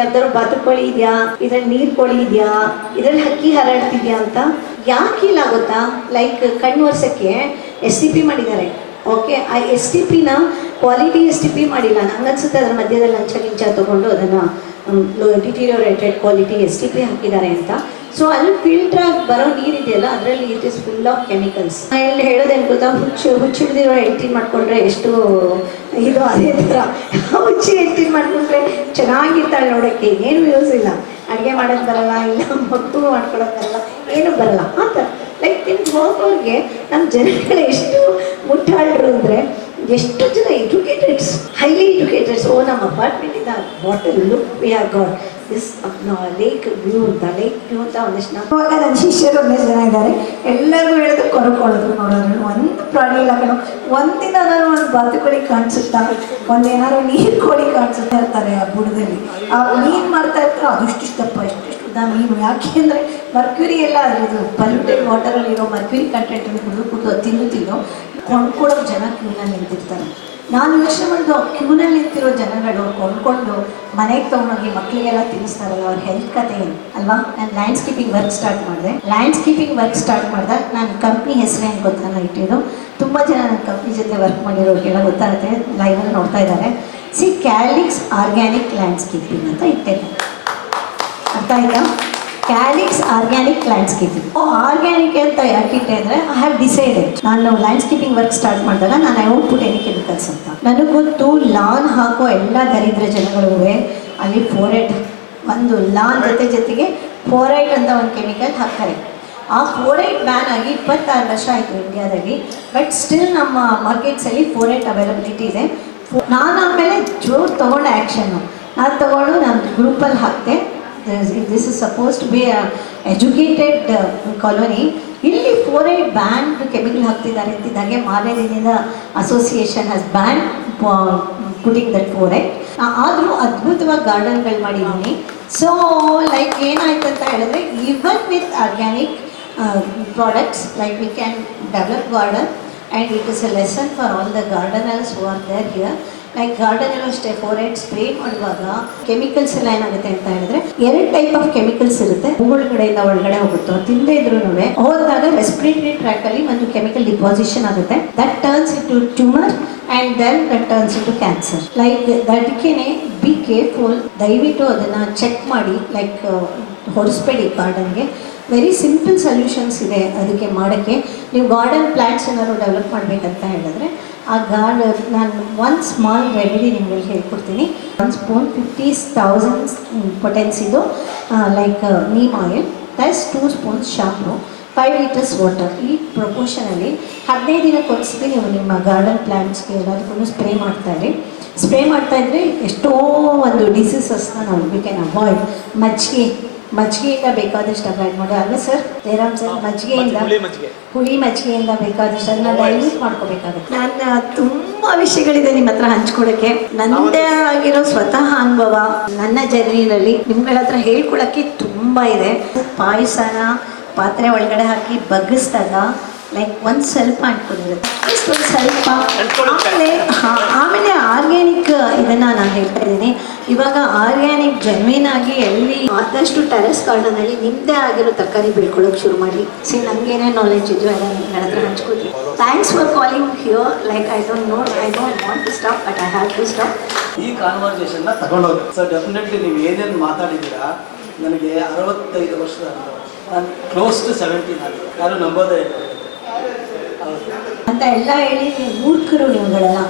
ಯಾವ್ದಾದ್ರು ಬಾತುಕೋಳಿ ಇದೆಯಾ, ಇದ್ರಲ್ಲಿ ನೀರ್ ಕೋಳಿ ಇದೆಯಾ, ಇದ್ರಲ್ಲಿ ಹಕ್ಕಿ ಹಾರಾಡ್ತಿದ್ಯಾ ಅಂತ. ಯಾಕೆ ಇಲ್ಲ ಗೊತ್ತಾ, ಲೈಕ್ ಕಣ್ಣು ಒರ್ಸಕ್ಕೆ STP ಮಾಡಿದ್ದಾರೆ. ಓಕೆ, ಆ STPನ ಕ್ವಾಲಿಟಿ STP ಮಾಡಿಲ್ಲ. ನಂಗನ್ಸುತ್ತೆ ಅದ್ರ ಮಧ್ಯದಲ್ಲಿ ಲಂಚ ತಗೊಂಡು ಅದನ್ನು ಡಿಟೀರಿಯೋರೇಟೆಡ್ ಕ್ವಾಲಿಟಿ STP ಹಾಕಿದ್ದಾರೆ ಅಂತ. ಸೊ ಅಲ್ಲಿ ಫಿಲ್ಟರ್ ಆಗಿ ಬರೋ ನೀರಿದೆಯಲ್ಲ, ಅದರಲ್ಲಿ it is full of chemicals. ಇಲ್ಲಿ ಹೇಳೋದೇನು ಗೊತ್ತಾ, ಹುಚ್ಚಿಡ್ದಿರೋ ಹೆಂಡ್ತಿ ಮಾಡ್ಕೊಂಡ್ರೆ ಎಷ್ಟು ಇದು, ಅದೇ ಥರ ಹುಚ್ಚಿ ಹೆಂಡ್ತಿ ಮಾಡ್ಕೊಂಡ್ರೆ ಚೆನ್ನಾಗಿರ್ತಾಳೆ ನೋಡೋಕ್ಕೆ, ಏನು ಯೂಸ್ ಇಲ್ಲ. ಅಡುಗೆ ಮಾಡೋದು ಬರಲ್ಲ, ಇಲ್ಲ ಮಕ್ಕಳು ಮಾಡ್ಕೊಳೋದು ಬರಲ್ಲ, ಏನೂ ಬರಲ್ಲ ಆ ಥರ. ಲೈಕ್ ಹೋಗೋರಿಗೆ ನಮ್ಮ ಜನಗಳು ಎಷ್ಟು ಮುಟ್ಟಾಳ್ರು ಅಂದರೆ, ಎಷ್ಟು ಜನ ಎಜುಕೇಟೆಡ್ಸ್, ಹೈಲಿ ಎಜುಕೇಟೆಡ್ಸ್. ನಮ್ಮ ಅಪಾರ್ಟ್ಮೆಂಟಿಂದ water look we have got this lake view ಅಂತ. ಲೇಕ್ ವ್ಯೂ ಅಂತ ಒಂದಷ್ಟು ಇವಾಗ ನನ್ನ ಶಿಷ್ಯರು ಒಂದಷ್ಟು ಜನ ಇದ್ದಾರೆ. ಎಲ್ಲರಿಗೂ ಹೇಳಿದ್ರು ಕೊರಕೊಳ್ಳೋದು ನೋಡೋದು. ಒಂದು ಪ್ರಾಣಿ ಇಲ್ಲ ಕಣೋ, ಒಂದಿನ ನಾನು ಒಂದು ಬಾತುಕೋಳಿ ಕಾಣಿಸುತ್ತಾ, ಒಂದೇನಾದ್ರು ನೀರು ಕೋಳಿ ಕಾಣಿಸುತ್ತಾ ಇರ್ತಾರೆ ಆ ಬುಡದಲ್ಲಿ. ಆ ಮೀನು ಮಾಡ್ತಾ ಇರ್ತಾರೆ, ಅದಷ್ಟು ಇಷ್ಟಪ್ಪ, ಇಷ್ಟಿಷ್ಟು ಉದ್ದ ಮೀನು. ಯಾಕೆ ಅಂದರೆ ಮರ್ಕ್ಯೂರಿ ಎಲ್ಲ ಅದ್ರದ್ದು ಪಲ್ಯೂಟೆಡ್ ವಾಟರಲ್ಲಿರೋ ಮರ್ಕ್ಯೂರಿ ಕಂಟೆಂಟನ್ನು ಕುಡಿದು ತಿನ್ನು ಕೊಂಡ್ಕೊಳ್ಳೋ ಜನ ಕ್ಯೂನಲ್ಲಿ ನಿಂತಿರ್ತಾರೆ. ನಾನು ಯೋಚನೆ ಮಾಡಿದ್ದು, ಕ್ಯೂನಲ್ಲಿ ನಿಂತಿರೋ ಜನಗಳು ಕೊಂಡ್ಕೊಂಡು ಮನೆಗೆ ತೊಗೊಂಡೋಗಿ ಮಕ್ಕಳಿಗೆಲ್ಲ ತಿನ್ನಿಸ್ತಾರಲ್ಲ, ಅವ್ರ ಹೆಲ್ತ್ ಕತೆ ಏನು ಅಲ್ವಾ. ನಾನು ಲ್ಯಾಂಡ್ಸ್ಕೇಪಿಂಗ್ ವರ್ಕ್ ಸ್ಟಾರ್ಟ್ ಮಾಡಿದೆ. ಲ್ಯಾಂಡ್ಸ್ಕೇಪಿಂಗ್ ವರ್ಕ್ ಸ್ಟಾರ್ಟ್ ಮಾಡಿದಾಗ ನನ್ನ ಕಂಪ್ನಿ ಹೆಸರೇನು ಗೊತ್ತಾ ನಾನು ಇಟ್ಟಿದ್ದು. ತುಂಬ ಜನ ನನ್ನ ಕಂಪ್ನಿ ಜೊತೆ ವರ್ಕ್ ಮಾಡಿರೋರಿಗೆಲ್ಲ ಗೊತ್ತಾಗುತ್ತೆ, ಲೈವಲ್ಲಿ ನೋಡ್ತಾ ಇದ್ದಾರೆ. ಕ್ಯಾಲಿಕ್ಸ್ ಆರ್ಗ್ಯಾನಿಕ್ ಲ್ಯಾಂಡ್ಸ್ಕೇಪಿಂಗ್ ಅಂತ ಇಟ್ಟಿದ್ದೆ. ಅರ್ಥ ಆಯ್ತಾ? Calyx organic landscaping. ಆರ್ಗ್ಯಾನಿಕ್ ಅಂತ ಯಾಕಿಟ್ಟೆ ಅಂದರೆ, ಐ ಹ್ಯಾವ್ ಡಿಸೈಡೆಡ್, ನಾನು ಲ್ಯಾಂಡ್ಸ್ಕೇಪಿಂಗ್ ವರ್ಕ್ ಸ್ಟಾರ್ಟ್ ಮಾಡಿದಾಗ ನಾನು I won't put any chemicals ಅಂತ. ನನಗೆ ಗೊತ್ತು, ಲಾನ್ ಹಾಕೋ ಎಲ್ಲ ದರಿದ್ರ ಜನಗಳಿವೆ ಅಲ್ಲಿ ಫೋರೈಟ್, ಒಂದು ಲಾನ್ ಜೊತೆಗೆ ಫೋರೈಟ್ ಅಂತ ಒಂದು ಕೆಮಿಕಲ್ ಹಾಕ್ತಾರೆ. ಆ ಫೋರೈಟ್ ಬ್ಯಾನ್ ಆಗಿ 26 ವರ್ಷ ಆಯಿತು ಇಂಡಿಯಾದಾಗಿ. ಬಟ್ ಸ್ಟಿಲ್ ನಮ್ಮ ಮಾರ್ಕೆಟ್ಸಲ್ಲಿ ಫೋರೈಟ್ ಅವೈಲಬಿಲಿಟಿ ಇದೆ. ನಾನು ಆಮೇಲೆ ಜೋರು ತೊಗೊಂಡೆ ಆ್ಯಕ್ಷನ್ನು. ನಾನು ತೊಗೊಂಡು ನನ್ನ ಗ್ರೂಪಲ್ಲಿ ಹಾಕ್ತೆ. This is supposed to be a educated colony. ಇಲ್ಲಿ ಫೋರೈಟ್ ಬ್ಯಾನ್ ಕೆಮಿಕಲ್ ಹಾಕ್ತಿದ್ದಾರೆ ಅಂತಿದ್ದಾಗೆ ಮಾರನೇ ದಿನದಿಂದ association has ban putting that phorate. ಆದರೂ ಅದ್ಭುತವಾಗಿ ಗಾರ್ಡನ್ಗಳು ಮಾಡಿದ್ದೀನಿ. ಸೊ ಲೈಕ್ ಏನಾಯ್ತು ಅಂತ ಹೇಳಿದ್ರೆ, even with organic products like we can develop garden and it is a lesson for all the gardeners who are there here. Like ಗಾರ್ಡನಲ್ಲೂ ಅಷ್ಟೇ phorate spray ಮಾಡುವಾಗ ಕೆಮಿಕಲ್ಸ್ ಎಲ್ಲ ಏನಾಗುತ್ತೆ ಅಂತ ಹೇಳಿದ್ರೆ, 2 ಟೈಪ್ ಆಫ್ ಕೆಮಿಕಲ್ಸ್ ಇರುತ್ತೆ. ಒಳಗಡೆಯಿಂದ ಒಳಗಡೆ ಹೋಗುತ್ತೋ, ತಿಂದೇ ಇದ್ರೂ ಹೋದಾಗ ರೆಸ್ಪಿರೇಟರಿ ಟ್ರ್ಯಾಕಲ್ಲಿ ಒಂದು ಕೆಮಿಕಲ್ ಡಿಪಾಸಿಷನ್ ಆಗುತ್ತೆ. That turns into tumour and then that turns into cancer. Like ಅದಕ್ಕೇನೆ ಬಿ ಕೇರ್ಫುಲ್. ದಯವಿಟ್ಟು ಅದನ್ನು ಚೆಕ್ ಮಾಡಿ. ಲೈಕ್ ಹೊರಿಸ್ಬೇಡಿ ಗಾರ್ಡನ್ಗೆ. ವೆರಿ ಸಿಂಪಲ್ ಸೊಲ್ಯೂಷನ್ಸ್ ಇದೆ ಅದಕ್ಕೆ ಮಾಡೋಕ್ಕೆ. ನೀವು ಗಾರ್ಡನ್ ಪ್ಲ್ಯಾಂಟ್ಸ್ ಏನಾದ್ರು ಡೆವಲಪ್ ಮಾಡಬೇಕಂತ ಹೇಳಿದ್ರೆ, ಆ ನಾನು ಒಂದು ಸ್ಮಾಲ್ ರೆಮಿಡಿ ನಿಮಗೆ ಹೇಳ್ಕೊಡ್ತೀನಿ. 1 ಸ್ಪೂನ್ 50,000 ಪೊಟೆನ್ಸಿದು like neem oil plus 2 spoons shampoo, 5 litres water. ಈ ಪ್ರಪೋರ್ಷನಲ್ಲಿ 15 ದಿನಕ್ಕೊಂದ್ಸತಿ ನೀವು ನಿಮ್ಮ ಗಾರ್ಡನ್ ಪ್ಲ್ಯಾಂಟ್ಸ್ಗೆ ಎಲ್ಲದಕ್ಕೂ ಸ್ಪ್ರೇ ಮಾಡ್ತಾಯಿರಿ. ಸ್ಪ್ರೇ ಮಾಡ್ತಾಯಿದ್ರೆ ಎಷ್ಟೋ ಒಂದು ಡಿಸೀಸಸ್ನ ನಾವು ವಿ ಕ್ಯಾನ್ ಅವಾಯ್ಡ್. ಮಜ್ಜಿಗೆಯಿಂದ ಬೇಕಾದಷ್ಟು ಅವಾಯ್ಡ್ ಮಾಡಿ ಅಲ್ವಾ ಸರ್ ಜಯರಾಮ್ ಸರ್? ಹುಳಿ ಮಜ್ಜಿಗೆಯಿಂದ ಬೇಕಾದಷ್ಟು ಅದನ್ನ ಡೈಲ್ಯೂಟ್ ಮಾಡ್ಕೋಬೇಕಾಗುತ್ತೆ. ನಾನು ತುಂಬ ವಿಷಯಗಳಿದೆ ನಿಮ್ಮ ಹತ್ರ ಹಂಚ್ಕೊಳಕ್ಕೆ. ನನ್ನದೇ ಆಗಿರೋ ಸ್ವತಃ ಅನುಭವ ನನ್ನ ಜರ್ನಿನಲ್ಲಿ ನಿಮ್ಗಳ ಹತ್ರ ಹೇಳ್ಕೊಳಕ್ಕೆ ತುಂಬ ಇದೆ. ಪಾಯಸನ ಪಾತ್ರೆ ಒಳಗಡೆ ಹಾಕಿ ಬಗ್ಗಿಸಿದಾಗ ಲೈಕ್ ಒಂದು ಸ್ವಲ್ಪ ಅಂಟ್ಕೊಂಡಿರುತ್ತೆ, ಒಂದು ಸ್ವಲ್ಪ. ಆಮೇಲೆ ಆರ್ಗ್ಯಾನಿಕ್ ಇದನ್ನು ನಾನು ಹೇಳ್ತಾ ಇದ್ದೀನಿ. ಇವಾಗ ಆರ್ಗ್ಯಾನಿಕ್ ಜೆನ್ವಿನ್ ಆಗಿ ಎಲ್ಲಿ ಆದಷ್ಟು ಟೆರೆಸ್ ಗಾರ್ಡನಲ್ಲಿ ನಿಮ್ಮದೇ ಆಗಿರೋ ತರಕಾರಿ ಬೆಳ್ಕೊಳ್ಳೋಕೆ ಶುರು ಮಾಡಿ. ನಮಗೇನೇ ನಾಲೆಜ್ ಇದೆಯೋ ಎಲ್ಲ ನನ್ನ ಹತ್ರ ಹಂಚ್ಕೊತೀನಿ. Thanks for calling here. Like I don't want to stop but I have to stop. ಈ ಕಾನ್ವರ್ಸೇಷನ್ನ ತಗೊಂಡೋಗಿ ಸರ್, ಡೆಫಿನೆಟ್ಲಿ ನೀವು ಏನೇನು ಮಾತಾಡಿದ್ದೀರಾ, ನನಗೆ 65 ವರ್ಷದ ಅನುಭವ. ನಾನು ಕ್ಲೋಸ್ ಟು 70 ನಾನು ಯಾರು ನಂಬೋದೇ ಇಲ್ಲ ಅಂತ ಎಲ್ಲ ಹೇಳಿ ನೀವು ಮೂರ್ಖರು ನೀವುಗಳೆಲ್ಲ.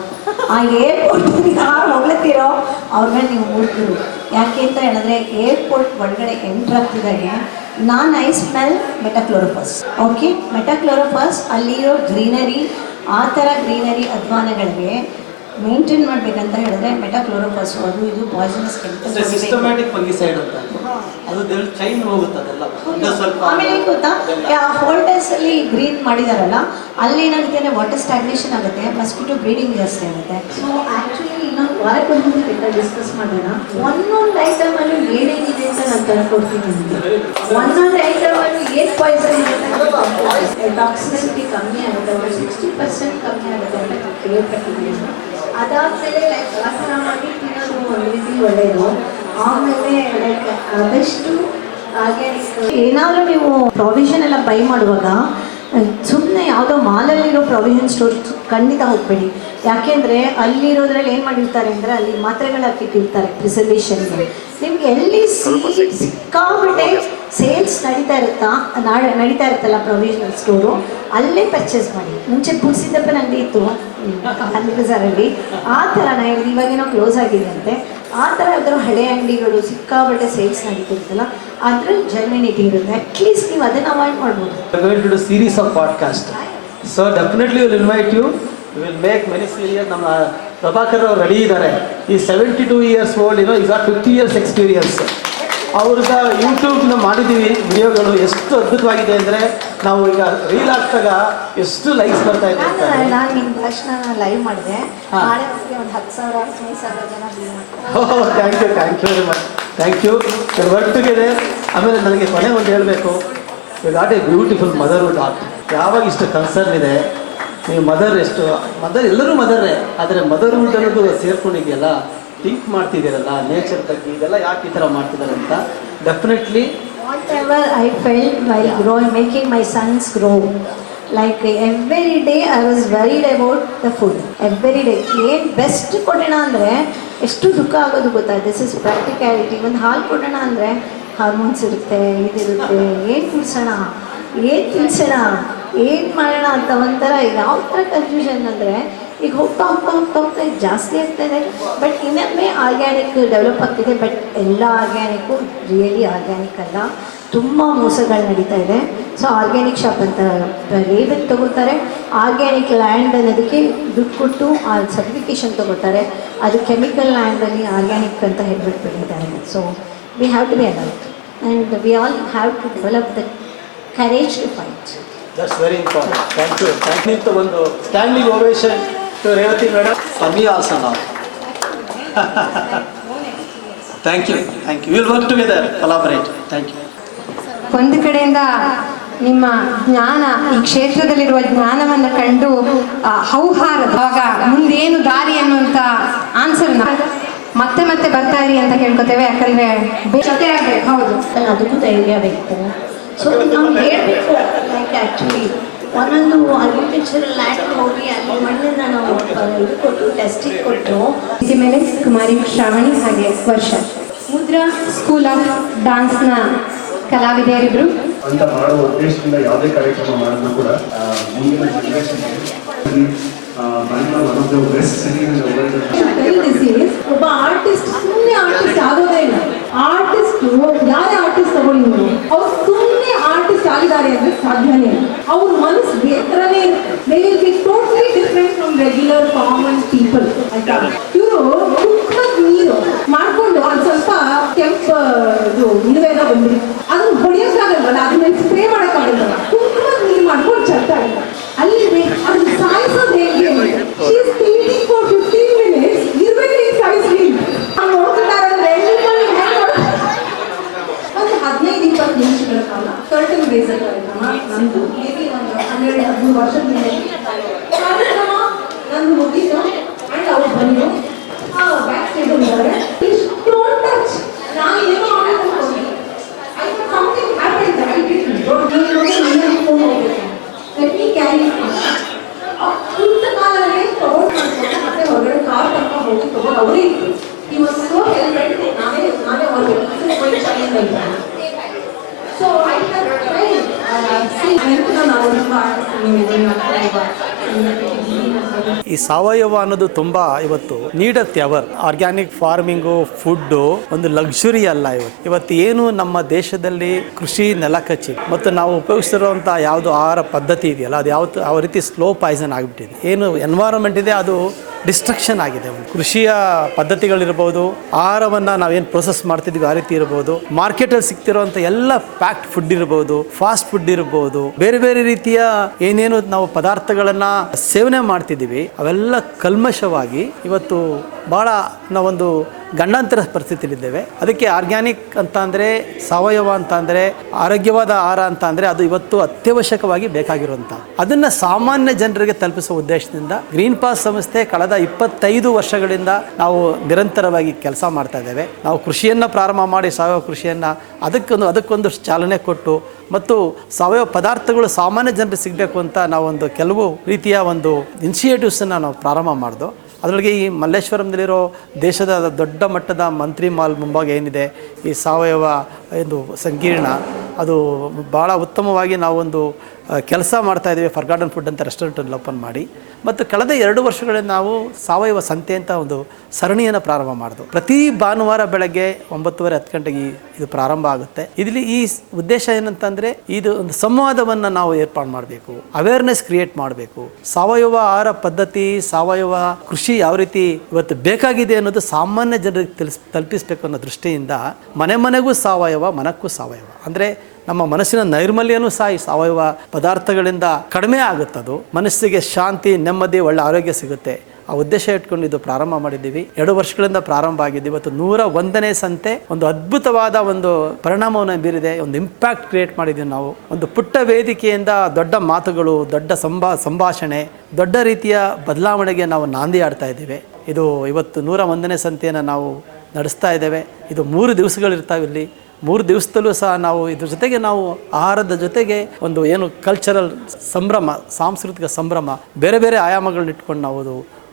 ಆ ಏರ್ಪೋರ್ಟ್ ಯಾರು ಹೊಗ್ಲತ್ತೀರೋ ಅವ್ರನ್ನ ನೀವು ಮೂರ್ಖರು. ಯಾಕೆ ಅಂತ ಹೇಳಿದ್ರೆ, ಏರ್ಪೋರ್ಟ್ ಒಳಗಡೆ ಎಂಟ್ರ್ ಆಗ್ತಿದ್ದಾಗೆ ಐ ಸ್ಮೆಲ್ ಮೆಟಾಕ್ಲೋರೋಫಸ್. ಓಕೆ, ಮೆಟಾಕ್ಲೋರೋಫಸ್ ಅಲ್ಲಿರೋ ಗ್ರೀನರಿ, ಆ ಥರ ಗ್ರೀನರಿ ಅಧ್ವಾನಗಳಿಗೆ ಮೇಂಟೈನ್ ಮಾಡಬೇಕಂತ ಹೇಳಿದ್ರೆ ಮೆಟಾಕ್ಲೋರೋಫಸ್ ಅದು ಇದು ಪಾಯ್ಸನಸ್ ಕೆಮಿಕಲ್ಸ್. ಸಿಸ್ಟಮ್ಯಾಟಿಕ್ ಫಂಗಿಸೈಡ್ ಅಂತ ಅದು ಚೈನ್ ಹೋಗುತ್ತೆ ಅದೆಲ್ಲ. ಆಮೇಲೆ ಏನು ಗೊತ್ತಾ, ಹೋಲ್ಡರ್ಸಲ್ಲಿ ಗ್ರೀನ್ ಮಾಡಿದಾರಲ್ಲ, ಅಲ್ಲಿ ಏನಾಗುತ್ತೆ ಅಂದರೆ ವಾಟರ್ ಸ್ಟಾಗ್ನೇಷನ್ ಆಗುತ್ತೆ, ಮಸ್ಕಿಟೋ ಬ್ರೀಡಿಂಗ್ ಜಾಸ್ತಿ ಆಗುತ್ತೆ. ಸೊ ಆ್ಯಕ್ಚುಲಿ ಇನ್ನೊಂದು ವಾರಕ್ಕೊಂದು ಬೇಕಾದ್ರೆ ಡಿಸ್ಕಸ್ ಮಾಡೋಣ. ಒಂದೊಂದು ಐಟಮಲ್ಲೂ ಏನೇನಿದೆ ಅಂತ ನಾನು ತಂದುಕೊಡ್ತೀನಿ ನಿಮಗೆ. ಒಂದೊಂದು ಐಟಮಲ್ಲೂ ಏನು ಪಾಯ್ಸನ್ ಇದೆ ಅಂತ ಟಾಕ್ಸಿಸಿಟಿ ಕಮ್ಮಿ ಆಗುತ್ತೆ, ಒಂದು 60% ಕಮ್ಮಿ ಆಗುತ್ತೆ ಅಂತ ಕೇಳ್ಪಟ್ಟಿದ್ದೀನಿ. ಅದಾದಮೇಲೆ ಲೈಕ್ ಆರಾಮಾಗಿ ತಿನ್ನೋದು ಒಂದು ರೀತಿ ಒಳ್ಳೆಯದು. ಆಮೇಲೆ ಲೈಕ್ ಆದಷ್ಟು ಆರ್ಗ್ಯಾನಿಕ್ ಏನಾದರೂ ನೀವು ಪ್ರಾವಿಷನ್ ಎಲ್ಲ ಬೈ ಮಾಡುವಾಗ ಸುಮ್ಮನೆ ಯಾವುದೋ ಮಾಲಲ್ಲಿರೋ ಪ್ರಾವಿಷನ್ ಸ್ಟೋರ್ ಖಂಡಿತ ಹೋಗಬೇಡಿ. ಯಾಕೆಂದರೆ ಅಲ್ಲಿರೋದ್ರಲ್ಲಿ ಏನು ಮಾಡಿರ್ತಾರೆ ಅಂದರೆ ಅಲ್ಲಿ ಮಾತ್ರೆಗಳು ಹಾಕಿಟ್ಟಿರ್ತಾರೆ ಪ್ರಿಸರ್ವೇಷನ್ಗೆ. ನಿಮ್ಗೆ ಎಲ್ಲಿ ಸಿಕ್ಕಾಬಿಟ್ಟೆ ಸೇಲ್ಸ್ ನಡೀತಾ ಇರುತ್ತಲ್ಲ ಪ್ರಾವಿಷನಲ್ ಸ್ಟೋರು, ಅಲ್ಲೇ ಪರ್ಚೇಸ್ ಮಾಡಿ. ಮುಂಚೆ ಪುಡ್ಸಿದ್ದಪ್ಪನ ಅಂಗಡಿ ಇತ್ತು ಅಲ್ಲಿ ಬಜಾರಲ್ಲಿ, ಆ ಥರ ನಾನು ಇವಾಗೇನೋ ಕ್ಲೋಸ್ ಆಗಿದೆ ಅಂತೆ. ಆ ಥರ ಯಾವ್ದಾದ್ರು ಹಳೆ ಅಂಗಡಿಗಳು ಸಿಕ್ಕಾಬಟ್ಟೆ ಸೇಲ್ಸ್ ನಡೀತಿರುತ್ತಲ್ಲ, ಅದ್ರಲ್ಲಿ ಜೆನ್ಯೂನಿಟಿ ಇರುತ್ತೆ. ಅಟ್ಲೀಸ್ಟ್ ನೀವು ಅದನ್ನು ಅವಾಯ್ಡ್ ಮಾಡ್ಬೋದು. going to do series of podcast. So definitely we'll invite you. We will make many series. ನಮ್ಮ ಪ್ರಭಾಕರ್ ಅವರು ರೆಡಿ ಇದ್ದಾರೆ. ಈ 72 years old, ಈಗ 50 years experience. ಅವ್ರದ್ದು ಯೂಟ್ಯೂಬ್ನ ಮಾಡಿದ್ದೀವಿ ವಿಡಿಯೋಗಳು. ಎಷ್ಟು ಅದ್ಭುತವಾಗಿದೆ ಅಂದರೆ ನಾವು ಈಗ ರೀಲ್ ಹಾಕ್ದಾಗ ಎಷ್ಟು ಲೈಕ್ಸ್ ಬರ್ತಾ ಇದೆ. ನಾನು ನಿಮ್ಮ ಭಾಷಣ ಲೈವ್ ಮಾಡಿದೆ, ನಾಳೆ ಒಂದು 10,000 15,000 ಜನ. Thank you very much. Thank you. Work together. ಆಮೇಲೆ ನನಗೆ ಕೊನೆ ಒಂದು ಹೇಳಬೇಕು, you got a beautiful motherhood art. ಯಾವಾಗ ಇಷ್ಟು ಕನ್ಸರ್ನ್ ಇದೆ, ನೀವು ಮದರ್ ಎಲ್ಲರೂ ಮದರೇ, ಆದರೆ ಮದರ್ಹುಡ್ ಅನ್ನೋದು ಸೇರ್ಕೊಂಡಿದೆಯಲ್ಲ, ಥಿಂಕ್ ಮಾಡ್ತಿದ್ದೀರಲ್ಲ ನೇಚರ್ ಬಗ್ಗೆ, ಇದೆಲ್ಲ ಯಾಕೆ ಈ ಥರ ಮಾಡ್ತಿದ್ದಾರೆ ಅಂತ. Definitely whatever I felt while making my sons grow, like every day I was worried about the food. Every day ಏನು ಬೆಸ್ಟ್ ಕೊಡೋಣ ಅಂದರೆ ಎಷ್ಟು ದುಃಖ ಆಗೋದು ಗೊತ್ತಾ. This is practicality. ಒಂದು ಹಾಲು ಕೊಡೋಣ ಅಂದರೆ ಹಾರ್ಮೋನ್ಸ್ ಇರುತ್ತೆ, ಇದಿರುತ್ತೆ, ಏನು ತಿನ್ಸೋಣ, ಏನು ಮಾಡೋಣ ಅಂತ ಒಂಥರ ಯಾವ ಥರ ಕನ್ಫ್ಯೂಷನ್ ಅಂದರೆ, ಈಗ ಹೋಗ್ತಾ ಜಾಸ್ತಿ ಆಗ್ತಾಯಿದೆ. ಬಟ್ ಇನ್ನೊಮ್ಮೆ ಆರ್ಗ್ಯಾನಿಕ್ ಡೆವಲಪ್ ಆಗ್ತಿದೆ. ಬಟ್ ಎಲ್ಲ ಆರ್ಗ್ಯಾನಿಕ್ಕು ರಿಯಲಿ ಆರ್ಗ್ಯಾನಿಕ್ ಅಲ್ಲ, ತುಂಬ ಮೋಸಗಳು ನಡೀತಾ ಇದೆ. ಸೊ ಆರ್ಗ್ಯಾನಿಕ್ ಶಾಪ್ ಅಂತ ಲೇಬಲ್ ತೊಗೋತಾರೆ, ಆರ್ಗ್ಯಾನಿಕ್ ಲ್ಯಾಂಡ್ ಅನ್ನೋದಕ್ಕೆ ದುಡ್ಡು ಕೊಟ್ಟು ಆ ಸರ್ಟಿಫಿಕೇಷನ್ ತೊಗೋತಾರೆ, ಅದು ಕೆಮಿಕಲ್ ಲ್ಯಾಂಡಲ್ಲಿ ಆರ್ಗ್ಯಾನಿಕ್ ಅಂತ ಹೇಳ್ಬಿಟ್ಟು ಬೆಳೀತಾರೆ. So we have to be alert and we all have to develop the courage to fight. That's very important. Thank you. Thank you. ಒಂದು standing ovation to Revati madam. For me also now. Thank you. We'll work together, collaborate. Thank you. ಒಂದು ಕಡೆಯಿಂದ ನಿಮ್ಮ ಜ್ಞಾನ, ಈ ಕ್ಷೇತ್ರದಲ್ಲಿರುವ ಜ್ಞಾನವನ್ನು ಕಂಡು ಹೌಹಾರದ ಆವಾಗ ಮುಂದೇನು ದಾರಿ ಅನ್ನುವಂಥ ಆನ್ಸರ್ನ ಮತ್ತೆ ಬರ್ತಾ ಇರಿ ಅಂತ ಕೇಳ್ಕೊತೇವೆ. ಯಾಕಂದರೆ ಜೊತೆ ಆಗಬೇಕು. ಹೌದು, ಅದಕ್ಕೂ ಧೈರ್ಯ ಬೇಕು. ಸೊ ನಾವು ಹೇಳಬೇಕು, ಲೈಕ್ ಆ್ಯಕ್ಚುಲಿ ಒಂದೊಂದು ಅಗ್ರಿಕಲ್ಚರಲ್ ಲ್ಯಾಂಡ್ ಹೋಗಿ ಅಲ್ಲಿ ಮಣ್ಣನ್ನು ನಾವು ಇದು ಕೊಟ್ಟು ಟೆಸ್ಟಿಗೆ ಕೊಟ್ಟು ಇದರ ಮೇಲೆ ಕುಮಾರಿ ಶ್ರಾವಣಿ ಹಾಗೆ ವರ್ಷ ಮುದ್ರಾ ಸ್ಕೂಲ್ ಆಫ್ ಡಾನ್ಸ್ನ ಕಲಾವಿದರಿಬ್ಬರು ಅಂತ ಮಾಡುವ ಉದ್ದೇಶದಿಂದ ಯಾವುದೇ ಕಾರ್ಯಕ್ರಮ ಮಾಡಿದ್ರು ಕೂಡ ಮುಂದಿನ ಜನರೇಷನ್ ಒಬ್ಬ ಆರ್ಟಿಸ್ಟ್ ಸುಮ್ಮನೆ ಆರ್ಟಿಸ್ಟ್ ಆಗೋದೇ ಇಲ್ಲ. ಆರ್ಟಿಸ್ಟ್ ಯಾರೇ ಆರ್ಟಿಸ್ಟ್ ತಗೊಳ್ಳಿ ನೀವು, ಅವ್ರು ಸುಮ್ಮನೆ ಆರ್ಟಿಸ್ಟ್ ಆಗಿದ್ದಾರೆ ಅಂದ್ರೆ ಸಾಧ್ಯನೇ ಇಲ್ಲ. ಅವ್ರ ಮನಸ್ಸು ಬೇರೆನೇ, they will be totally different from regular common people. ಆಯ್ತಾ, ಇವರು ಕುಕ್ಕದ ನೀರು ಮಾಡ್ಕೊಂಡು ಅದು ಸ್ವಲ್ಪ ಕೆಂಪು ಇಳುವೆಲ್ಲ ಬಂದ್ರಿ, ಅದನ್ನ ಹೊಡಿಯೋಕ್ಕಾಗಲ್ವಲ್ಲ, ಅದನ್ನ ಸ್ಪ್ರೇ ಮಾಡೋಕ್ಕಾಗಲ್ವಲ್ಲ, ಕುಕ್ಕದ ನೀರು ಮಾಡ್ಕೊಂಡು ಚರ್ತಾ ಇಲ್ಲ. ಅಲ್ಲಿ ಅದನ್ನ ಸಾಯಿಸೋದು ಹೇಗೆ? She is thinking for 15 minutes. ಇರ್ಬೇಕು ಸಾಯಿಸ್ಲಿ ಅವ್ರು ನೋಡ್ತಿದ್ದಾರಂದ್ರೆ ಒಂದು 15-20 ನಿಮಿಷಗಳ ಕಾಲ ಕರ್ಟನ್ ಬೇಸರ್ ಕಾರ್ಯಕ್ರಮ ನಂದು ಮೇಬಿ ಒಂದು 12-13 ವರ್ಷದ ಮೇಲೆ ಕಾರ್ಯಕ್ರಮ ನಂದು ಮುಗಿತು. ಆ್ಯಂಡ್ ಅವ್ರು ಬಂದು ಬ್ಯಾಕ್ ಸ್ಟೇಜ್ ಇದ್ದಾರೆ. Don't touch. ನಾನು ಏನೋ ಮಾಡ್ಕೊಂಡು I thought something happen. I did don't ನನ್ನ ಫೋನ್ ಹೋಗ್ಬೇಕು. ಲೆಟ್ ಮೀ ಕ್ಯಾರಿ ಪುಟ್ಟ ಕಾಲಲ್ಲೇ ತಗೊಂಡು ಮಾಡ್ಕೊಂಡು ಮತ್ತೆ ಹೊರಗಡೆ ಕಾರ್ ತಗೊಂಡು ಹೋಗಿ ತಗೊಂಡು ಅವರೇ ಇತ್ತು. ಈ ವಾಸ್ ಸೋ ಹೆಲ್ಪ್. ನಾನೇ ಹೊರಗಡೆ ಸೊ ಐ ಹ್ಯಾವ್ ಈ ಸಾವಯವ ಅನ್ನೋದು ತುಂಬ ಇವತ್ತು ನೀಡತ್ತೆ. ಅವರ್ ಆರ್ಗ್ಯಾನಿಕ್ ಫಾರ್ಮಿಂಗು, ಫುಡ್ಡು ಒಂದು ಲಕ್ಸುರಿ ಅಲ್ಲ. ಇವತ್ತು ಏನು ನಮ್ಮ ದೇಶದಲ್ಲಿ ಕೃಷಿ ನೆಲಕಚ್ಚಿ ಮತ್ತು ನಾವು ಉಪಯೋಗಿಸ್ತಿರುವಂಥ ಯಾವುದು ಆಹಾರ ಪದ್ಧತಿ ಇದೆಯಲ್ಲ, ಅದು ಯಾವ ರೀತಿ ಸ್ಲೋ ಪಾಯ್ಸನ್ ಆಗಿಬಿಟ್ಟಿದೆ. ಏನು ಎನ್ವೈರನ್ಮೆಂಟ್ ಇದೆ ಅದು ಡಿಸ್ಟ್ರಕ್ಷನ್ ಆಗಿದೆ. ಕೃಷಿಯ ಪದ್ಧತಿಗಳಿರ್ಬೋದು, ಆಹಾರವನ್ನು ನಾವೇನು ಪ್ರೊಸೆಸ್ ಮಾಡ್ತಿದ್ವಿ ಆ ರೀತಿ ಇರ್ಬೋದು, ಮಾರ್ಕೆಟಲ್ಲಿ ಸಿಗ್ತಿರೋಂಥ ಎಲ್ಲ ಪ್ಯಾಕ್ಡ್ ಫುಡ್ ಇರ್ಬೋದು, ಫಾಸ್ಟ್ ಫುಡ್ ಇರ್ಬೋದು, ಬೇರೆ ಬೇರೆ ರೀತಿಯ ಏನೇನು ನಾವು ಪದಾರ್ಥಗಳನ್ನು ಸೇವನೆ ಮಾಡ್ತಿದ್ದೀವಿ ಅವೆಲ್ಲ ಕಲ್ಮಶವಾಗಿ ಇವತ್ತು ಭಾಳ ನಾವೊಂದು ಗಂಡಾಂತರ ಪರಿಸ್ಥಿತಿಯಲ್ಲಿದ್ದೇವೆ. ಅದಕ್ಕೆ ಆರ್ಗ್ಯಾನಿಕ್ ಅಂತ ಅಂದರೆ, ಸಾವಯವ ಅಂತ ಅಂದರೆ, ಆರೋಗ್ಯವಾದ ಆಹಾರ ಅಂತ ಅಂದರೆ ಅದು ಇವತ್ತು ಅತ್ಯವಶ್ಯಕವಾಗಿ ಬೇಕಾಗಿರುವಂಥ, ಅದನ್ನು ಸಾಮಾನ್ಯ ಜನರಿಗೆ ತಲುಪಿಸುವ ಉದ್ದೇಶದಿಂದ ಗ್ರೀನ್ ಪಾಸ್ ಸಂಸ್ಥೆ ಕಳೆದ 25 ವರ್ಷಗಳಿಂದ ನಾವು ನಿರಂತರವಾಗಿ ಕೆಲಸ ಮಾಡ್ತಾ ಇದ್ದೇವೆ. ನಾವು ಕೃಷಿಯನ್ನು ಪ್ರಾರಂಭ ಮಾಡಿ, ಸಾವಯವ ಕೃಷಿಯನ್ನು ಅದಕ್ಕೊಂದು ಚಾಲನೆ ಕೊಟ್ಟು, ಮತ್ತು ಸಾವಯವ ಪದಾರ್ಥಗಳು ಸಾಮಾನ್ಯ ಜನರಿಗೆ ಸಿಗಬೇಕು ಅಂತ ನಾವೊಂದು ಕೆಲವು ರೀತಿಯ ಒಂದು ಇನಿಷಿಯೇಟಿವ್ಸನ್ನು ನಾವು ಪ್ರಾರಂಭ ಮಾಡಿದೋ. ಅದರೊಳಗೆ ಈ ಮಲ್ಲೇಶ್ವರಂದಲ್ಲಿರೋ ದೇಶದ ದೊಡ್ಡ ಮಟ್ಟದ ಮಂತ್ರಿ ಮಾಲ್ ಮುಂಭಾಗ ಏನಿದೆ ಈ ಸಾವಯವ ಒಂದು ಸಂಕೀರ್ಣ, ಅದು ಭಾಳ ಉತ್ತಮವಾಗಿ ನಾವೊಂದು ಕೆಲಸ ಮಾಡ್ತಾಯಿದ್ದೀವಿ. ಫರ್ಗಾರ್ಡನ್ ಫುಡ್ ಅಂತ ರೆಸ್ಟೋರೆಂಟನ್ನು ಓಪನ್ ಮಾಡಿ, ಮತ್ತು ಕಳೆದ 2 ವರ್ಷಗಳಲ್ಲಿ ನಾವು ಸಾವಯವ ಸಂತೆ ಅಂತ ಒಂದು ಸರಣಿಯನ್ನು ಪ್ರಾರಂಭ ಮಾಡಿದ್ವು. ಪ್ರತಿ ಭಾನುವಾರ ಬೆಳಗ್ಗೆ 9:30-10 ಗಂಟೆಗೆ ಇದು ಪ್ರಾರಂಭ ಆಗುತ್ತೆ. ಇದರಲ್ಲಿ ಈ ಉದ್ದೇಶ ಏನಂತಂದರೆ, ಇದು ಒಂದು ಸಂವಾದವನ್ನು ನಾವು ಏರ್ಪಾಡು ಮಾಡಬೇಕು, ಅವೇರ್ನೆಸ್ ಕ್ರಿಯೇಟ್ ಮಾಡಬೇಕು. ಸಾವಯವ ಆಹಾರ ಪದ್ಧತಿ, ಸಾವಯವ ಕೃಷಿ ಯಾವ ರೀತಿ ಇವತ್ತು ಬೇಕಾಗಿದೆ ಅನ್ನೋದು ಸಾಮಾನ್ಯ ಜನರಿಗೆ ತಲುಪಿಸಬೇಕು ಅನ್ನೋ ದೃಷ್ಟಿಯಿಂದ ಮನೆ ಮನೆಗೂ ಸಾವಯವ, ಮನಕ್ಕೂ ಸಾವಯವ, ಅಂದರೆ ನಮ್ಮ ಮನಸ್ಸಿನ ನೈರ್ಮಲ್ಯನೂ ಸಹ ಈ ಸಾವಯವ ಪದಾರ್ಥಗಳಿಂದ ಕಡಿಮೆ ಆಗುತ್ತದು. ಮನಸ್ಸಿಗೆ ಶಾಂತಿ, ನೆಮ್ಮದಿ, ಒಳ್ಳೆ ಆರೋಗ್ಯ ಸಿಗುತ್ತೆ. ಆ ಉದ್ದೇಶ ಇಟ್ಕೊಂಡು ಇದು ಪ್ರಾರಂಭ ಮಾಡಿದ್ದೀವಿ. 2 ವರ್ಷಗಳಿಂದ ಪ್ರಾರಂಭ ಆಗಿದೆ. ಇವತ್ತು 101ನೇ ಸಂತೆ ಒಂದು ಅದ್ಭುತವಾದ ಒಂದು ಪರಿಣಾಮವನ್ನು ಬೀರಿದೆ. ಒಂದು ಇಂಪ್ಯಾಕ್ಟ್ ಕ್ರಿಯೇಟ್ ಮಾಡಿದ್ದೀವಿ ನಾವು. ಒಂದು ಪುಟ್ಟ ವೇದಿಕೆಯಿಂದ ದೊಡ್ಡ ಮಾತುಗಳು, ದೊಡ್ಡ ಸಂಭಾಷಣೆ, ದೊಡ್ಡ ರೀತಿಯ ಬದಲಾವಣೆಗೆ ನಾವು ನಾಂದಿ ಆಡ್ತಾ ಇದ್ದೀವಿ. ಇದು ಇವತ್ತು 101ನೇ ಸಂತೆಯನ್ನು ನಾವು ನಡೆಸ್ತಾ ಇದ್ದೇವೆ. ಇದು 3 ದಿವಸಗಳಿರ್ತಾವೆ. ಇಲ್ಲಿ 3 ದಿವಸದಲ್ಲೂ ಸಹ ನಾವು ಇದ್ರ ಜೊತೆಗೆ ನಾವು ಆಹಾರದ ಜೊತೆಗೆ ಒಂದು ಏನು ಕಲ್ಚರಲ್ ಸಂಭ್ರಮ, ಸಾಂಸ್ಕೃತಿಕ ಸಂಭ್ರಮ, ಬೇರೆ ಬೇರೆ ಆಯಾಮಗಳನ್ನ ಇಟ್ಕೊಂಡು ನಾವು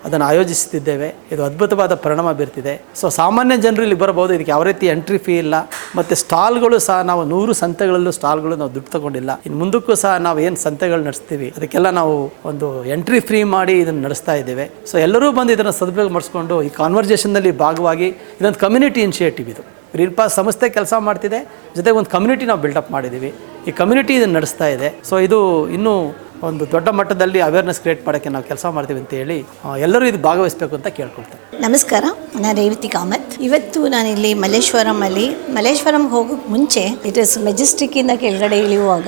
ಅದನ್ನು ಆಯೋಜಿಸುತ್ತಿದ್ದೇವೆ. ಇದು ಅದ್ಭುತವಾದ ಪರಿಣಾಮ ಬೀರ್ತಿದೆ. ಸೊ ಸಾಮಾನ್ಯ ಜನರು ಇಲ್ಲಿ ಬರಬಹುದು. ಇದಕ್ಕೆ ಯಾವ ರೀತಿ ಎಂಟ್ರಿ ಫೀ ಇಲ್ಲ. ಮತ್ತು ಸ್ಟಾಲ್ಗಳು ಸಹ ನಾವು 100 ಸಂತೆಗಳಲ್ಲೂ ಸ್ಟಾಲ್ಗಳು ನಾವು ದುಡ್ಡು ತಗೊಂಡಿಲ್ಲ. ಇನ್ನು ಮುಂದಕ್ಕೂ ಸಹ ನಾವು ಏನು ಸಂತೆಗಳು ನಡೆಸ್ತೀವಿ ಅದಕ್ಕೆಲ್ಲ ನಾವು ಒಂದು ಎಂಟ್ರಿ ಫ್ರೀ ಮಾಡಿ ಇದನ್ನು ನಡೆಸ್ತಾ ಇದ್ದೇವೆ. ಸೊ ಎಲ್ಲರೂ ಬಂದು ಇದನ್ನು ಸದುಪಯೋಗ ಮಾಡಿಸ್ಕೊಂಡು ಈ ಕಾನ್ವರ್ಜೇಷನ್ನಲ್ಲಿ ಭಾಗವಾಗಿ, ಇದೊಂದು ಕಮ್ಯುನಿಟಿ ಇನಿಷಿಯೇಟಿವ್. ಇದು ಗ್ರೀನ್ ಪಾಸ್ ಸಂಸ್ಥೆ ಕೆಲಸ ಮಾಡ್ತಿದೆ, ಜೊತೆಗೆ ಒಂದು ಕಮ್ಯುನಿಟಿ ನಾವು ಬಿಲ್ಡಪ್ ಮಾಡಿದ್ದೀವಿ. ಈ ಕಮ್ಯುನಿಟಿ ಇದನ್ನು ನಡೆಸ್ತಾ ಇದೆ. ಸೊ ಇದು ಇನ್ನೂ ಒಂದು ದೊಡ್ಡ ಮಟ್ಟದಲ್ಲಿ ಅವೇರ್ನೆಸ್ ಕ್ರಿಯೇಟ್ ಮಾಡೋಕ್ಕೆ ನಾವು ಕೆಲಸ ಮಾಡ್ತೀವಿ ಅಂತ ಹೇಳಿ ಎಲ್ಲರೂ ಇದು ಭಾಗವಹಿಸಬೇಕು ಅಂತ ಕೇಳ್ಕೊಳ್ತೇನೆ. ನಮಸ್ಕಾರ, ನಾನು ರೇವತಿ ಕಾಮತ್. ಇವತ್ತು ನಾನಿಲ್ಲಿ ಮಲ್ಲೇಶ್ವರಂಗೆ ಹೋಗೋಕ್ಕೆ ಮುಂಚೆ ಇಟ್ ಇಸ್ ಮೆಜೆಸ್ಟಿಕ್ಕಿಂದ ಕೆಳಗಡೆ ಇಳಿಯುವಾಗ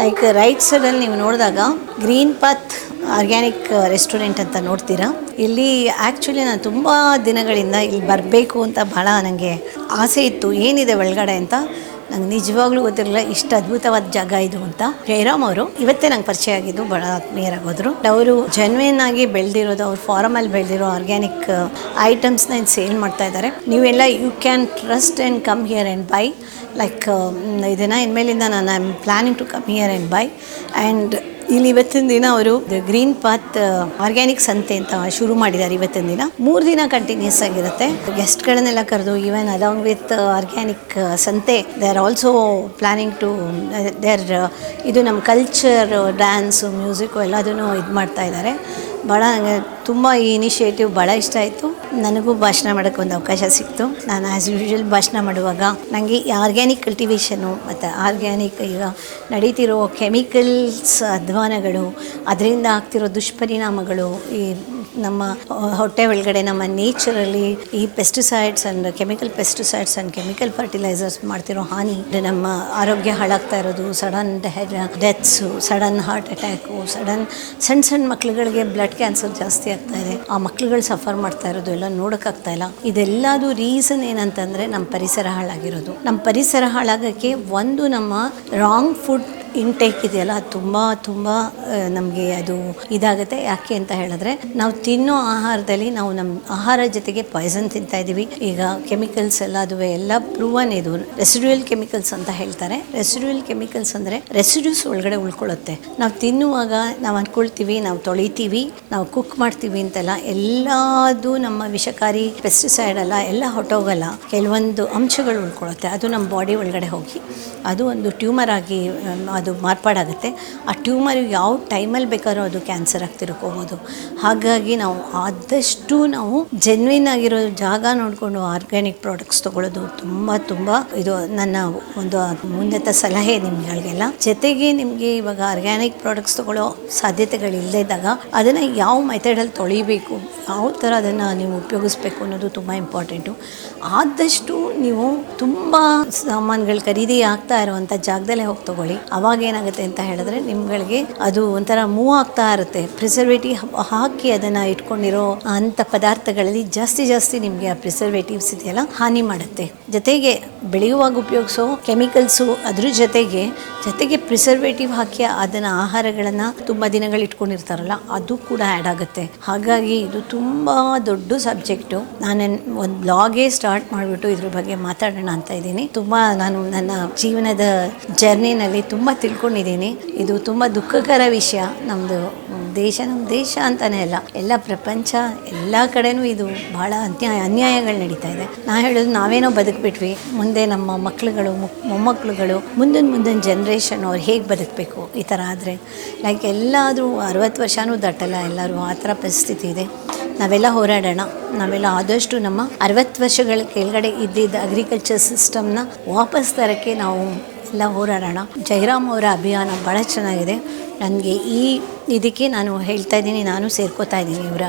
ಲೈಕ್ ರೈಟ್ ಸೈಡಲ್ಲಿ ನೀವು ನೋಡಿದಾಗ ಗ್ರೀನ್ ಪಾತ್ ಆರ್ಗ್ಯಾನಿಕ್ ರೆಸ್ಟೋರೆಂಟ್ ಅಂತ ನೋಡ್ತೀರಾ. ಇಲ್ಲಿ ಆ್ಯಕ್ಚುಲಿ ನಾನು ತುಂಬ ದಿನಗಳಿಂದ ಇಲ್ಲಿ ಬರಬೇಕು ಅಂತ ಭಾಳ ನನಗೆ ಆಸೆ ಇತ್ತು. ಏನಿದೆ ಒಳಗಡೆ ಅಂತ ನಂಗೆ ನಿಜವಾಗ್ಲೂ ಗೊತ್ತಿರಲಿಲ್ಲ ಇಷ್ಟು ಅದ್ಭುತವಾದ ಜಾಗ ಇದು ಅಂತ. ಜಯರಾಮ್ ಅವರು ಇವತ್ತೇ ನಂಗೆ ಪರಿಚಯ ಆಗಿದ್ದು, ಭಾಳ ಆತ್ಮೀಯರಾಗೋದ್ರು. ಅವರು ಜೆನ್ಯೂನ್ ಆಗಿ ಬೆಳೆದಿರೋದು, ಅವ್ರು ಫಾರಮಲ್ಲಿ ಬೆಳೆದಿರೋ ಆರ್ಗ್ಯಾನಿಕ್ ಐಟಮ್ಸ್ನ ಇಲ್ಲಿ ಸೇಲ್ ಮಾಡ್ತಾ ಇದ್ದಾರೆ. ನೀವೆಲ್ಲ you can trust and come here and buy. Like ಇದನ್ನು ಇನ್ಮೇಲಿಂದ ನಾನು I am planning to come here and buy. And ಇಲ್ಲಿ ಇವತ್ತಿನ ದಿನ ಅವರು ಗ್ರೀನ್ ಪಾತ್ ಆರ್ಗ್ಯಾನಿಕ್ ಸಂತೆ ಅಂತ ಶುರು ಮಾಡಿದ್ದಾರೆ. ಇವತ್ತಿನ ದಿನ 3 ದಿನ ಕಂಟಿನ್ಯೂಸ್ ಆಗಿರುತ್ತೆ. ಗೆಸ್ಟ್ಗಳನ್ನೆಲ್ಲ ಕರೆದು ಈವನ್ ಅಲಾಂಗ್ ವಿತ್ ಆರ್ಗ್ಯಾನಿಕ್ ಸಂತೆ they are also planning to ಇದು ನಮ್ಮ ಕಲ್ಚರ್, ಡ್ಯಾನ್ಸು, ಮ್ಯೂಸಿಕ್ಕು ಎಲ್ಲದನ್ನು ಇದು ಮಾಡ್ತಾ ಇದ್ದಾರೆ. ಭಾಳ ನನಗೆ ತುಂಬ ಈ ಇನಿಷಿಯೇಟಿವ್ ಭಾಳ ಇಷ್ಟ ಆಯಿತು. ನನಗೂ ಭಾಷಣ ಮಾಡೋಕ್ಕೆ ಒಂದು ಅವಕಾಶ ಸಿಕ್ತು. ನಾನು ಆ್ಯಸ್ ಯೂಶ್ವಲ್ ಭಾಷಣ ಮಾಡುವಾಗ ನನಗೆ ಈ ಆರ್ಗ್ಯಾನಿಕ್ ಕಲ್ಟಿವೇಷನು ಮತ್ತು ಆರ್ಗ್ಯಾನಿಕ್ ಈಗ ನಡೀತಿರೋ ಕೆಮಿಕಲ್ಸ್ ಅಧ್ವಾನಗಳು, ಅದರಿಂದ ಆಗ್ತಿರೋ ದುಷ್ಪರಿಣಾಮಗಳು, ಈ ನಮ್ಮ ಹೊಟ್ಟೆ ಒಳಗಡೆ ನಮ್ಮ ನೇಚರಲ್ಲಿ ಈ pesticides and chemical pesticides and chemical fertilisers ಮಾಡ್ತಿರೋ ಹಾನಿ, ನಮ್ಮ ಆರೋಗ್ಯ ಹಾಳಾಗ್ತಾ ಇರೋದು, sudden deaths, sudden heart attack, ಸಣ್ಣ ಮಕ್ಳುಗಳಿಗೆ ಬ್ಲಡ್ ಕ್ಯಾನ್ಸರ್ ಜಾಸ್ತಿ ಆಗ್ತಾ ಇದೆ. ಆ ಮಕ್ಳುಗಳು ಸಫರ್ ಮಾಡ್ತಾ ಇರೋದು ಎಲ್ಲ ನೋಡೋಕ್ಕಾಗ್ತಾ ಇಲ್ಲ. ಇದೆಲ್ಲದು ರೀಸನ್ ಏನಂತಂದರೆ ನಮ್ಮ ಪರಿಸರ ಹಾಳಾಗಿರೋದು. ನಮ್ಮ ಪರಿಸರ ಹಾಳಾಗೋಕ್ಕೆ ಒಂದು ನಮ್ಮ ರಾಂಗ್ ಫುಡ್ ಇಂಟೇಕ್ ಇದೆಯಲ್ಲ, ತುಂಬ ನಮಗೆ ಅದು ಇದಾಗುತ್ತೆ. ಯಾಕೆ ಅಂತ ಹೇಳಿದ್ರೆ ನಾವು ತಿನ್ನೋ ಆಹಾರದಲ್ಲಿ ನಾವು ನಮ್ಮ ಆಹಾರ ಜೊತೆಗೆ ಪಾಯ್ಸನ್ ತಿಂತಾ ಇದ್ದೀವಿ. ಈಗ ಕೆಮಿಕಲ್ಸ್ ಎಲ್ಲ ಪ್ರೂವನ್. ಇದು ರೆಸಿಡ್ಯೂಯಲ್ ಕೆಮಿಕಲ್ಸ್ ಅಂತ ಹೇಳ್ತಾರೆ. ರೆಸಿಡ್ಯೂಯಲ್ ಕೆಮಿಕಲ್ಸ್ ಅಂದರೆ ರೆಸಿಡ್ಯೂಸ್ ಒಳಗಡೆ ಉಳ್ಕೊಳ್ಳುತ್ತೆ. ನಾವು ತಿನ್ನುವಾಗ ನಾವು ಅಂದ್ಕೊಳ್ತೀವಿ, ನಾವು ತೊಳಿತೀವಿ, ನಾವು ಕುಕ್ ಮಾಡ್ತೀವಿ ಅಂತೆಲ್ಲ. ಎಲ್ಲದು ನಮ್ಮ ವಿಷಕಾರಿ ಪೆಸ್ಟಿಸೈಡ್ ಎಲ್ಲ ಹೊಟ್ಟೋಗಲ್ಲ. ಕೆಲವೊಂದು ಅಂಶಗಳು ಉಳ್ಕೊಳ್ಳುತ್ತೆ. ಅದು ನಮ್ಮ ಬಾಡಿ ಒಳಗಡೆ ಹೋಗಿ ಅದು ಒಂದು ಟ್ಯೂಮರ್ ಆಗಿ ಅದು ಮಾರ್ಪಾಡಾಗುತ್ತೆ. ಆ ಟ್ಯೂಮರು ಯಾವ ಟೈಮಲ್ಲಿ ಬೇಕಾದ್ರೂ ಅದು ಕ್ಯಾನ್ಸರ್ ಆಗಿ ತಿರ್ಕೋಬೋದು. ಹಾಗಾಗಿ ನಾವು ಆದಷ್ಟು ನಾವು ಜೆನ್ವಿನ್ ಆಗಿರೋ ಜಾಗ ನೋಡಿಕೊಂಡು ಆರ್ಗ್ಯಾನಿಕ್ ಪ್ರಾಡಕ್ಟ್ಸ್ ತೊಗೊಳ್ಳೋದು ತುಂಬ ಇದು ನನ್ನ ಒಂದು ಉನ್ನತ ಸಲಹೆ ನಿಮ್ಗಳಿಗೆಲ್ಲ. ಜೊತೆಗೆ ನಿಮಗೆ ಇವಾಗ ಆರ್ಗ್ಯಾನಿಕ್ ಪ್ರಾಡಕ್ಟ್ಸ್ ತೊಗೊಳ್ಳೋ ಸಾಧ್ಯತೆಗಳಿಲ್ಲದೆ ಇದ್ದಾಗ ಅದನ್ನು ಯಾವ ಮೆಥಡಲ್ಲಿ ತೊಳಿಬೇಕು, ಯಾವ ಥರ ಅದನ್ನು ನೀವು ಉಪಯೋಗಿಸ್ಬೇಕು ಅನ್ನೋದು ತುಂಬ ಇಂಪಾರ್ಟೆಂಟು. ಆದಷ್ಟು ನೀವು ತುಂಬ ಸಾಮಾನುಗಳು ಖರೀದಿ ಆಗ್ತಾ ಇರುವಂಥ ಜಾಗದಲ್ಲೇ ಹೋಗಿ ತೊಗೊಳ್ಳಿ. ಆವಾಗ ಅವಾಗ ಏನಾಗುತ್ತೆ ಅಂತ ಹೇಳಿದ್ರೆ ನಿಮ್ಗಳಿಗೆ ಅದು ಒಂಥರ ಮೂವ್ ಆಗ್ತಾ ಇರುತ್ತೆ. ಪ್ರಿಸರ್ವೇಟಿವ್ ಹಾಕಿ ಅದನ್ನು ಇಟ್ಕೊಂಡಿರೋ ಅಂಥ ಪದಾರ್ಥಗಳಲ್ಲಿ ಜಾಸ್ತಿ ನಿಮಗೆ ಆ ಪ್ರಿಸರ್ವೇಟಿವ್ಸ್ ಇದೆಯಲ್ಲ ಹಾನಿ ಮಾಡುತ್ತೆ. ಜೊತೆಗೆ ಬೆಳೆಯುವಾಗ ಉಪಯೋಗಿಸೋ ಕೆಮಿಕಲ್ಸು ಅದ್ರ ಜೊತೆಗೆ ಪ್ರಿಸರ್ವೇಟಿವ್ ಹಾಕಿ ಅದನ್ನು ಆಹಾರಗಳನ್ನು ತುಂಬ ದಿನಗಳು ಇಟ್ಕೊಂಡಿರ್ತಾರಲ್ಲ ಅದು ಕೂಡ ಆ್ಯಡ್ ಆಗುತ್ತೆ. ಹಾಗಾಗಿ ಇದು ತುಂಬ ದೊಡ್ಡ ಸಬ್ಜೆಕ್ಟು. ನಾನು ಒಂದು ಬ್ಲಾಗೇ ಸ್ಟಾರ್ಟ್ ಮಾಡಿಬಿಟ್ಟು ಇದ್ರ ಬಗ್ಗೆ ಮಾತಾಡೋಣ ಅಂತ ಇದ್ದೀನಿ. ತುಂಬ ನಾನು ನನ್ನ ಜೀವನದ ಜರ್ನಿನಲ್ಲಿ ತುಂಬ ತಿಳ್ಕೊಂಡಿದ್ದೀನಿ. ಇದು ತುಂಬ ದುಃಖಕರ ವಿಷಯ. ನಮ್ಮ ದೇಶ ಅಂತಲೇ ಅಲ್ಲ, ಎಲ್ಲ ಪ್ರಪಂಚ ಎಲ್ಲ ಕಡೆನೂ ಇದು ಭಾಳ ಅನ್ಯಾಯಗಳು ನಡೀತಾ ಇದೆ. ಹೇಳೋದು ನಾವೇನೋ ಬದುಕ್ಬಿಟ್ವಿ, ಮುಂದೆ ನಮ್ಮ ಮಕ್ಕಳುಗಳು ಮೊಮ್ಮಕ್ಕಳುಗಳು ಮುಂದಿನ ಜನ್ರೇಷನ್ ಅವ್ರು ಹೇಗೆ ಬದುಕಬೇಕು ಈ ಥರ ಆದರೆ. ಲೈಕ್ ಎಲ್ಲಾದರೂ 60 ವರ್ಷವೂ ದಾಟಲ್ಲ ಎಲ್ಲರೂ, ಆ ಥರ ಪರಿಸ್ಥಿತಿ ಇದೆ. ನಾವೆಲ್ಲ ಹೋರಾಡೋಣ. ನಾವೆಲ್ಲ ಆದಷ್ಟು ನಮ್ಮ 60 ವರ್ಷಗಳ ಕೆಳಗಡೆ ಇದ್ದಿದ್ದ ಅಗ್ರಿಕಲ್ಚರ್ ಸಿಸ್ಟಮ್ನ ವಾಪಸ್ ತರೋಕ್ಕೆ ನಾವು ಎಲ್ಲ ಹೋರಾಡೋಣ. ಜಯರಾಮ್ ಅವರ ಅಭಿಯಾನ ಭಾಳ ಚೆನ್ನಾಗಿದೆ. ನನಗೆ ಇದಕ್ಕೆ ನಾನು ಹೇಳ್ತಾ ಇದ್ದೀನಿ, ನಾನು ಸೇರ್ಕೋತಾ ಇದ್ದೀನಿ ಇವರ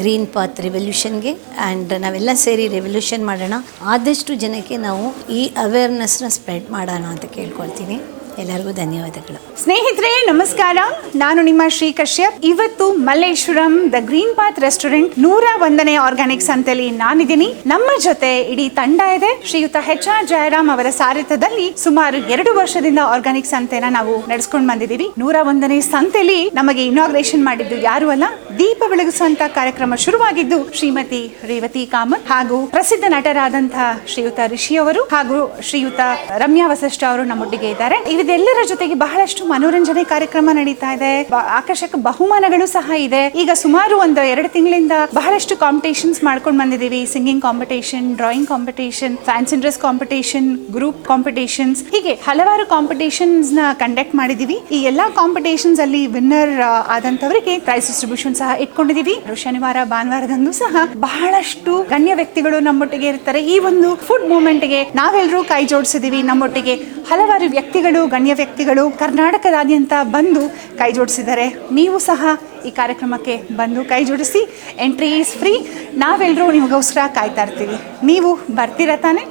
ಗ್ರೀನ್ ಪಾತ್ ರೆವಲ್ಯೂಷನ್ಗೆ. ಆ್ಯಂಡ್ ನಾವೆಲ್ಲ ಸೇರಿ ರೆವಲ್ಯೂಷನ್ ಮಾಡೋಣ. ಆದಷ್ಟು ಜನಕ್ಕೆ ನಾವು ಈ ಅವೇರ್ನೆಸ್ನ ಸ್ಪ್ರೆಡ್ ಮಾಡೋಣ ಅಂತ ಕೇಳ್ಕೊಳ್ತೀನಿ. ಎಲ್ಲರಿಗೂ ಧನ್ಯವಾದಗಳು. ಸ್ನೇಹಿತರೆ ನಮಸ್ಕಾರ, ನಾನು ನಿಮ್ಮ ಶ್ರೀ ಕಶ್ಯಪ್. ಇವತ್ತು Malleshwaram the green path restaurant 101ನೇ ಆರ್ಗ್ಯಾನಿಕ್ ಸಂತೆಯಲ್ಲಿ ನಾನಿದ್ದೀನಿ. ನಮ್ಮ ಜೊತೆ ಇಡೀ ತಂಡ ಇದೆ. ಶ್ರೀಯುತ HR ಜಯರಾಮ್ ಅವರ ಸಾರಥ್ಯದಲ್ಲಿ ಸುಮಾರು 2 ವರ್ಷದಿಂದ ಆರ್ಗ್ಯಾನಿಕ್ ಸಂತೆನ ನಾವು ನಡೆಸ್ಕೊಂಡು ಬಂದಿದ್ದೀವಿ. 101ನೇ ಸಂತೆಯಲ್ಲಿ ನಮಗೆ ಇನಾಗ್ರೇಷನ್ ಮಾಡಿದ್ದು ಯಾರು ಅಲ್ಲ, ದೀಪ ಬೆಳಗಿಸುವಂತ ಕಾರ್ಯಕ್ರಮ ಶುರುವಾಗಿದ್ದು ಶ್ರೀಮತಿ ರೇವತಿ ಕಾಮತ್ ಹಾಗೂ ಪ್ರಸಿದ್ಧ ನಟರಾದಂತಹ ಶ್ರೀಯುತ ರಿಷಿ ಅವರು ಹಾಗೂ ಶ್ರೀಯುತ ರಮ್ಯಾ ವಸಿಷ್ಠ ಅವರು ನಮ್ಮೊಟ್ಟಿಗೆ ಇದ್ದಾರೆ. ಇದೆಲ್ಲರ ಜೊತೆಗೆ ಬಹಳಷ್ಟು ಮನೋರಂಜನೆ ಕಾರ್ಯಕ್ರಮ ನಡೀತಾ ಇದೆ. ಆಕರ್ಷಕ ಬಹುಮಾನಗಳು ಸಹ ಇದೆ. ಈಗ ಸುಮಾರು ಒಂದು 2 ತಿಂಗಳಿಂದ ಬಹಳಷ್ಟು ಕಾಂಪಿಟೇಷನ್ಸ್ ಮಾಡ್ಕೊಂಡು ಬಂದಿದ್ದೀವಿ. Singing competition, drawing competition, fancy dress competition, group competitions, ಹೀಗೆ ಹಲವಾರು ಕಾಂಪಿಟೇಷನ್ಸ್ ನ ಕಂಡಕ್ಟ್ ಮಾಡಿದೀವಿ. ಈ ಎಲ್ಲಾ ಕಾಂಪಿಟೇಷನ್ಸ್ ಅಲ್ಲಿ ವಿನ್ನರ್ ಆದಂತವರಿಗೆ ಪ್ರೈಸ್ ಡಿಸ್ಟ್ರಿಬ್ಯೂಷನ್ ಸಹ ಇಟ್ಕೊಂಡಿದೀವಿ. ಶನಿವಾರ ಭಾನುವಾರದಂದು ಸಹ ಬಹಳಷ್ಟು ಗಣ್ಯ ವ್ಯಕ್ತಿಗಳು ನಮ್ಮೊಟ್ಟಿಗೆ ಇರ್ತಾರೆ. ಈ ಒಂದು ಫುಡ್ ಮೂವ್ಮೆಂಟ್ಗೆ ನಾವೆಲ್ಲರೂ ಕೈ ಜೋಡಿಸಿದೀವಿ. ನಮ್ಮೊಟ್ಟಿಗೆ ಹಲವಾರು ವ್ಯಕ್ತಿಗಳು, ಗಣ್ಯ ವ್ಯಕ್ತಿಗಳು ಕರ್ನಾಟಕದಾದ್ಯಂತ ಬಂದು ಕೈ ಜೋಡಿಸಿದ್ದಾರೆ. ನೀವು ಸಹ ಈ ಕಾರ್ಯಕ್ರಮಕ್ಕೆ ಬಂದು ಕೈ ಜೋಡಿಸಿ. Entry is free. ನಾವೆಲ್ಲರೂ ನಿಮಗೋಸ್ಕರ ಕಾಯ್ತಾ ಇರ್ತೀವಿ. ನೀವು ಬರ್ತೀರಾ ತಾನೆ?